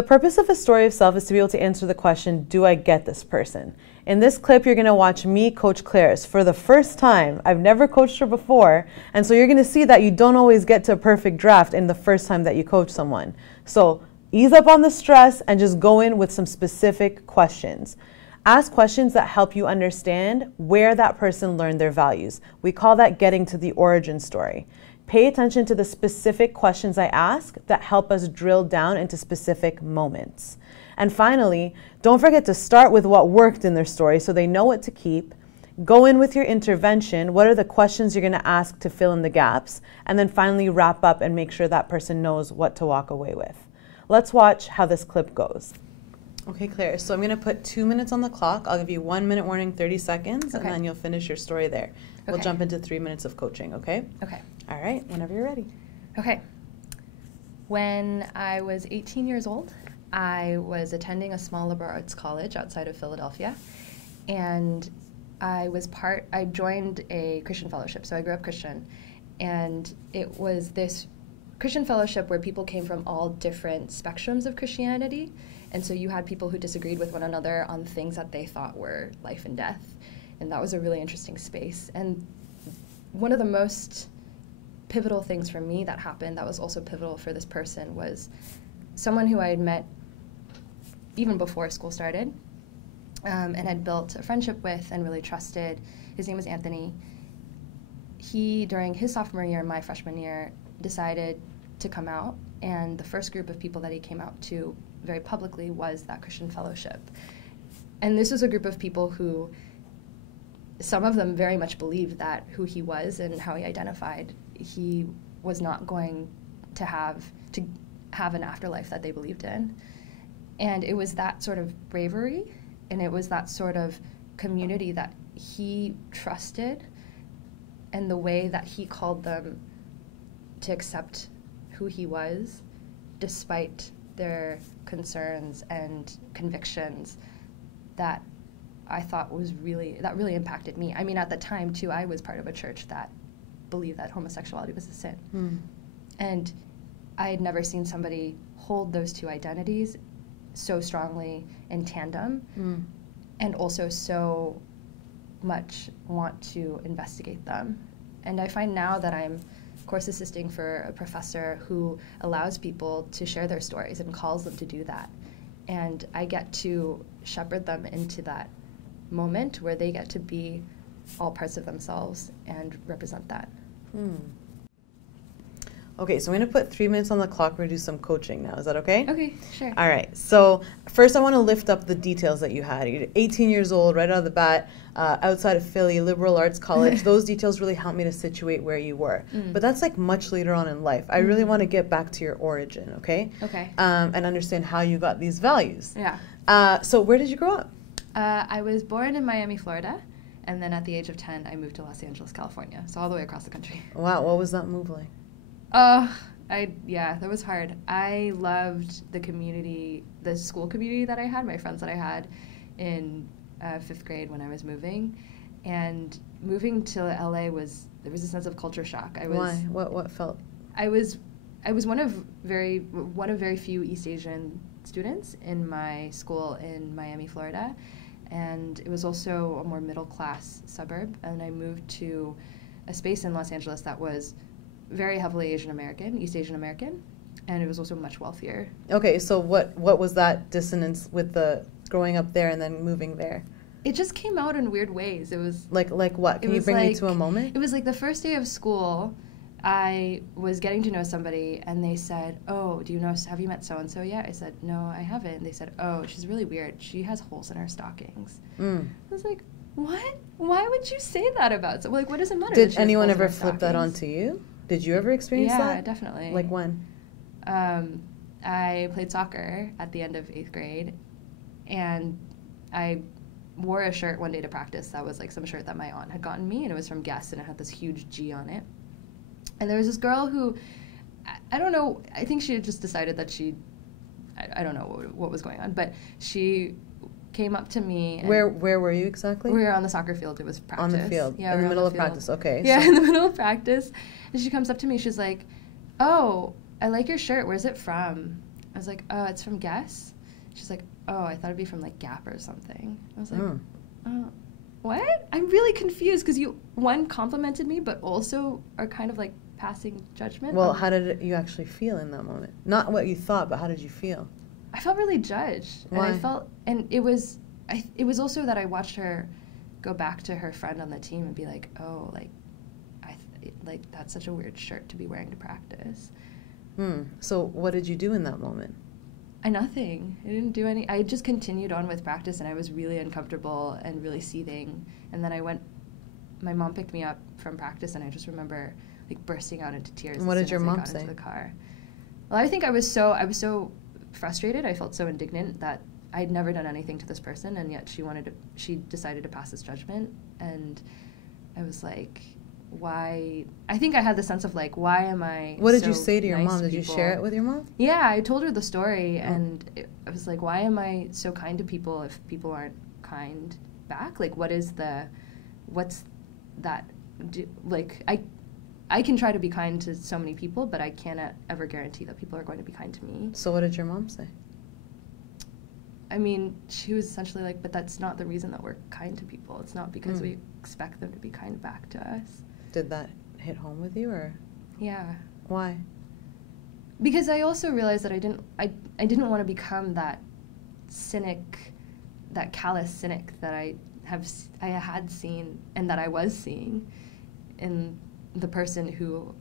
The purpose of a story of self is to be able to answer the question, do I get this person? In this clip, you're going to watch me coach Claris for the first time. I've never coached her before, and so you're going to see that you don't always get to a perfect draft in the first time that you coach someone. So ease up on the stress and just go in with some specific questions. Ask questions that help you understand where that person learned their values. We call that getting to the origin story. Pay attention to the specific questions I ask that help us drill down into specific moments. And finally, don't forget to start with what worked in their story so they know what to keep. Go in with your intervention. What are the questions you're going to ask to fill in the gaps? And then finally wrap up and make sure that person knows what to walk away with. Let's watch how this clip goes. Okay, Claire, so I'm going to put 2 minutes on the clock. I'll give you 1 minute warning, 30 seconds, and then you'll finish your story there. We'll jump into 3 minutes of coaching, okay? Okay. All right, whenever you're ready. Okay. When I was 18 years old, I was attending a small liberal arts college outside of Philadelphia, and I joined a Christian fellowship, so I grew up Christian, and it was this Christian fellowship where people came from all different spectrums of Christianity, and so you had people who disagreed with one another on things that they thought were life and death, and that was a really interesting space. And one of the most pivotal things for me that happened that was also pivotal for this person was someone who I had met even before school started and had built a friendship with and really trusted. His name was Anthony. He, during his sophomore year and my freshman year, decided to come out, and the first group of people that he came out to very publicly was that Christian fellowship. And this was a group of people who, some of them very much believed that who he was and how he identified, he was not going to have an afterlife that they believed in. And it was that sort of bravery, and it was that sort of community that he trusted, and the way that he called them to accept who he was, despite their concerns and convictions, that I thought really impacted me. I mean, at the time, too, I was part of a church that believed that homosexuality was a sin. And I had never seen somebody hold those two identities so strongly in tandem, and also so much want to investigate them. And I find now that I'm course assisting for a professor who allows people to share their stories and calls them to do that. And I get to shepherd them into that moment where they get to be all parts of themselves and represent that. Okay, so I'm going to put 3 minutes on the clock. We're going to do some coaching now. Is that okay? Okay, sure. All right. So first I want to lift up the details that you had. You're 18 years old, right out of the bat, outside of Philly, liberal arts college. Those details really help me to situate where you were. But that's like much later on in life. I really want to get back to your origin, okay? Okay. And understand how you got these values. Yeah. So where did you grow up? I was born in Miami, Florida. And then at the age of 10, I moved to Los Angeles, California. So all the way across the country. Wow. What was that move like? Yeah, that was hard. I loved the community, the school community that I had, my friends that I had in 5th grade when I was moving. And moving to LA there was a sense of culture shock. Why? What felt? I was one of very few East Asian students in my school in Miami, Florida. And it was also a more middle-class suburb. And I moved to a space in Los Angeles that was very heavily Asian American, East Asian American, and it was also much wealthier. Okay, so what was that dissonance with the growing up there and then moving there? It just came out in weird ways. It was like what? Can you bring me to a moment? It was like the first day of school, I was getting to know somebody, and they said, "Oh, have you met so and so yet?" I said, "No, I haven't." And they said, "Oh, she's really weird. She has holes in her stockings." I was like, "What? Why would you say that about?" So, like, what does it matter? Did anyone ever flip that onto you? Did you ever experience that? Yeah, definitely. Like when? I played soccer at the end of 8th grade, and I wore a shirt one day to practice that was like some shirt that my aunt had gotten me, and it was from Guess, and it had this huge G on it. And there was this girl who, I don't know, I think she had just decided that I don't know what was going on, but she came up to me. And where were you exactly? We were on the soccer field. It was practice. On the field. Yeah, in the middle of practice. Okay. Yeah, in the middle of practice. And she comes up to me. She's like, "Oh, I like your shirt. Where's it from?" I was like, oh, it's from Guess? She's like, oh, I thought it'd be from like Gap or something. I was like, what? I'm really confused because you, one, complimented me, but also are kind of like passing judgment. Well, how did you actually feel in that moment? Not what you thought, but how did you feel? I felt really judged. Why? And I felt, and it was also that I watched her go back to her friend on the team and be like, oh, like that's such a weird shirt to be wearing to practice. So what did you do in that moment? Nothing. I didn't do any. I just continued on with practice, and I was really uncomfortable and really seething. And then my mom picked me up from practice, and I just remember like bursting out into tears. And what did your mom say? Into the car. Well, I think I was so frustrated. I felt so indignant that I'd never done anything to this person, and yet she decided to pass this judgment. And I was like, why? I think I had the sense of like, why am I? What did so you say to your nice mom? to Did you people? share it with your mom? Yeah, I told her the story, and I was like, why am I so kind to people if people aren't kind back? Like, what's that? Like, I can try to be kind to so many people, but I cannot ever guarantee that people are going to be kind to me. So what did your mom say? I mean, she was essentially like, but that's not the reason that we're kind to people. It's not because we expect them to be kind back to us. Did that hit home with you, or? Yeah. Why? Because I also realized that I didn't want to become that cynic, that callous cynic that I had seen and that I was seeing in the person who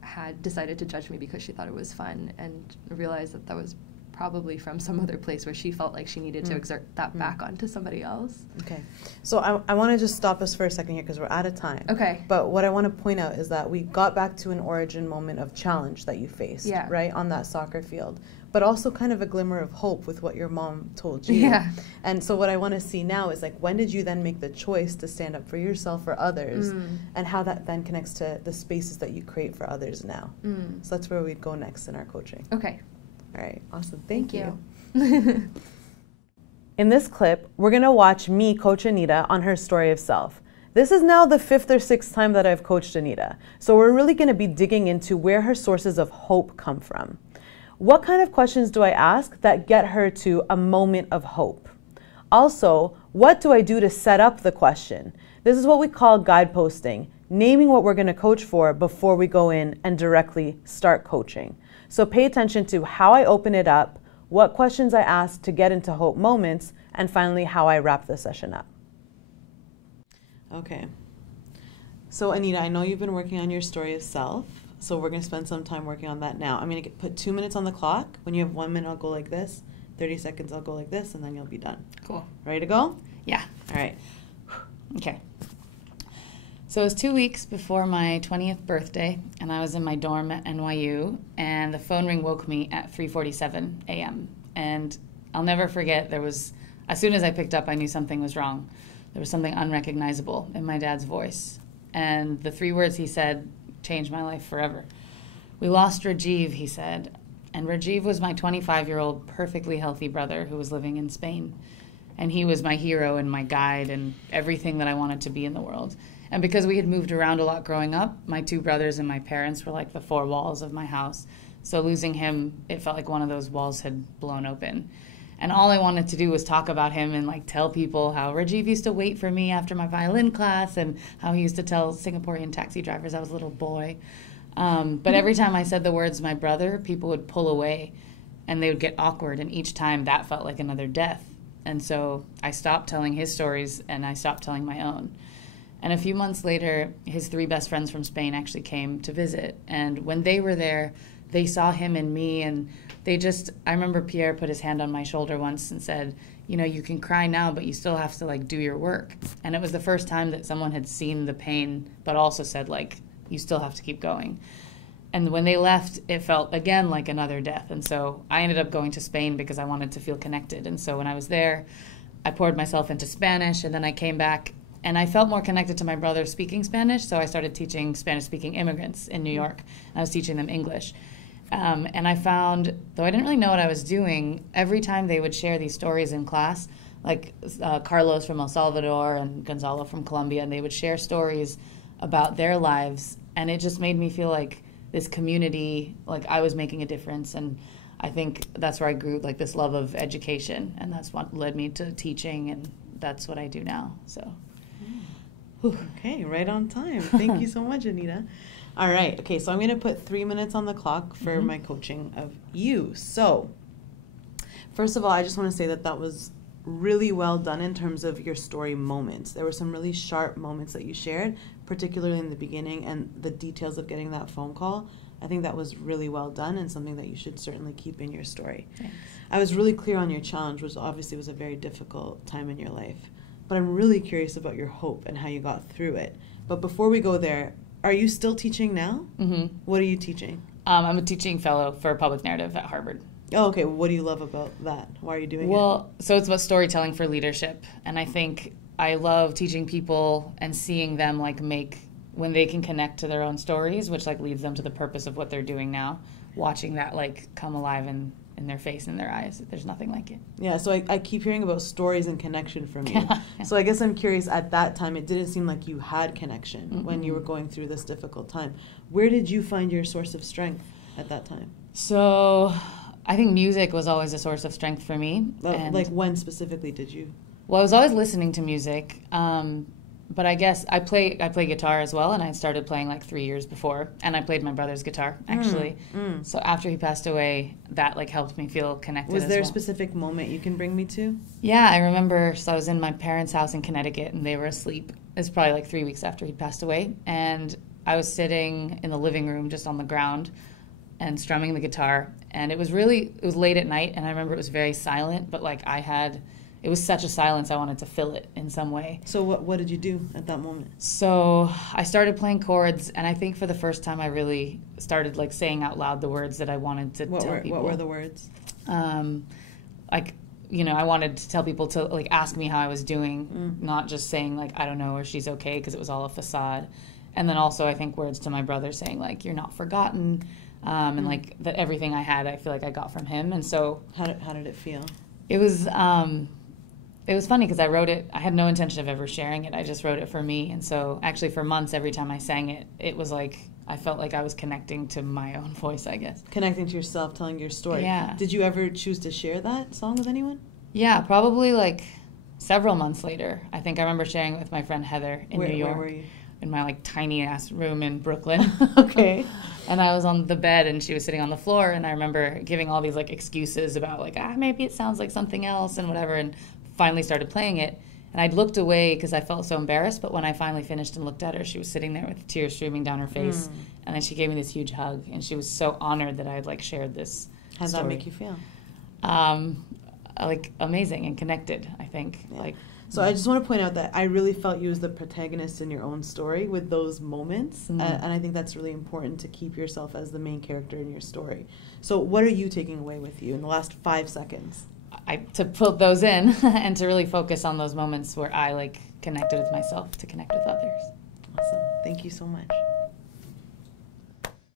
had decided to judge me because she thought it was fun, and realized that that was probably from some other place where she felt like she needed to exert that back onto somebody else. Okay. So I want to just stop us for a second here because we're out of time. Okay. But what I want to point out is that we got back to an origin moment of challenge that you faced, right, on that soccer field, but also kind of a glimmer of hope with what your mom told you. Yeah. And so what I want to see now is, like, when did you then make the choice to stand up for yourself or others, and how that then connects to the spaces that you create for others now. So that's where we'd go next in our coaching. Okay. All right, awesome. Thank you. In this clip, we're going to watch me coach Anita on her story of self. This is now the 5th or 6th time that I've coached Anita, so we're really going to be digging into where her sources of hope come from. What kind of questions do I ask that get her to a moment of hope? Also, what do I do to set up the question? This is what we call guideposting, naming what we're going to coach for before we go in and directly start coaching. So pay attention to how I open it up, what questions I ask to get into hope moments, and finally how I wrap the session up. Okay. So Anita, I know you've been working on your story of self, so we're going to spend some time working on that now. I'm going to put 2 minutes on the clock. When you have 1 minute, I'll go like this. 30 seconds, I'll go like this, and then you'll be done. Cool. Ready to go? Yeah. All right. Okay. So it was 2 weeks before my 20th birthday, and I was in my dorm at NYU, and the phone ring woke me at 3:47 a.m. And I'll never forget, as soon as I picked up, I knew something was wrong. There was something unrecognizable in my dad's voice. And the 3 words he said changed my life forever. "We lost Rajiv," he said. And Rajiv was my 25-year-old perfectly healthy brother who was living in Spain. And he was my hero and my guide and everything that I wanted to be in the world. And because we had moved around a lot growing up, my 2 brothers and my parents were like the 4 walls of my house. So losing him, it felt like one of those walls had blown open. And all I wanted to do was talk about him and like tell people how Rajiv used to wait for me after my violin class and how he used to tell Singaporean taxi drivers I was a little boy. But every time I said the words "my brother," people would pull away and they would get awkward. And each time that felt like another death. And so I stopped telling his stories and I stopped telling my own. And a few months later, his 3 best friends from Spain actually came to visit. And when they were there, they saw him and me, and I remember Pierre put his hand on my shoulder once and said, you know, you can cry now, but you still have to, like, do your work. And it was the first time that someone had seen the pain, but also said, like, you still have to keep going. And when they left, it felt, again, like another death. And so I ended up going to Spain because I wanted to feel connected. And so when I was there, I poured myself into Spanish, and then I came back, and I felt more connected to my brother speaking Spanish, so I started teaching Spanish-speaking immigrants in New York. I was teaching them English. And I found, though I didn't really know what I was doing, every time they would share these stories in class, like Carlos from El Salvador and Gonzalo from Colombia, and they would share stories about their lives, and it just made me feel like this community, like I was making a difference. And I think that's where I grew like this love of education, and that's what led me to teaching, and that's what I do now. So. Okay, right on time. Thank you so much, Anita. All right. Okay, so I'm going to put 3 minutes on the clock for my coaching of you. So, first of all, I just want to say that that was really well done in terms of your story moments. There were some really sharp moments that you shared, particularly in the beginning, and the details of getting that phone call. I think that was really well done and something that you should certainly keep in your story. Thanks. I was really clear on your challenge, which obviously was a very difficult time in your life. But I'm really curious about your hope and how you got through it. But before we go there, are you still teaching now? Mm-hmm. What are you teaching? I'm a teaching fellow for public narrative at Harvard. Oh, okay. What do you love about that? Why are you doing it? Well, so it's about storytelling for leadership. And I think I love teaching people and seeing them like when they can connect to their own stories, which like leads them to the purpose of what they're doing now, watching that like come alive in their face and their eyes. There's nothing like it. Yeah, so I keep hearing about stories and connection from you. Yeah. So I guess I'm curious, at that time, it didn't seem like you had connection when you were going through this difficult time. Where did you find your source of strength at that time? So I think music was always a source of strength for me. Like when specifically did you? Well, I was always listening to music. But I guess I play guitar as well, and I started playing like 3 years before, and I played my brother's guitar actually. So after he passed away, that like helped me feel connected. Was there a specific moment you can bring me to? Yeah, I remember. So I was in my parents' house in Connecticut, and they were asleep. It was probably like 3 weeks after he passed away, and I was sitting in the living room just on the ground and strumming the guitar, and it was late at night, and I remember it was very silent, but like it was such a silence, I wanted to fill it in some way. So what did you do at that moment? So I started playing chords, and I think for the first time I really started like saying out loud the words that I wanted to tell people. What were the words? Like, I wanted to tell people to like ask me how I was doing, not just saying like, I don't know, or she's okay, because it was all a facade. And then also I think words to my brother saying like, you're not forgotten, and like that everything I had, I feel like I got from him. And so how did it feel? It was funny because I wrote it. I had no intention of ever sharing it. I just wrote it for me. And so actually for months, every time I sang it, it was like I felt like I was connecting to my own voice, I guess. Connecting to yourself, telling your story. Yeah. Did you ever choose to share that song with anyone? Yeah, probably like several months later. I think I remember sharing it with my friend Heather in New York. Where were you? In my like tiny ass room in Brooklyn. Okay. And I was on the bed and she was sitting on the floor, and I remember giving all these like excuses about like, maybe it sounds like something else and whatever, and finally started playing it. And I'd looked away because I felt so embarrassed, but when I finally finished and looked at her, she was sitting there with tears streaming down her face. And then she gave me this huge hug, and she was so honored that I had like shared this How did story. that make you feel? Like amazing and connected, I think. Yeah. So I just want to point out that I really felt you as the protagonist in your own story with those moments. And I think that's really important, to keep yourself as the main character in your story. So what are you taking away with you in the last 5 seconds? To put those in and to really focus on those moments where I like connected with myself to connect with others. Awesome. Thank you so much.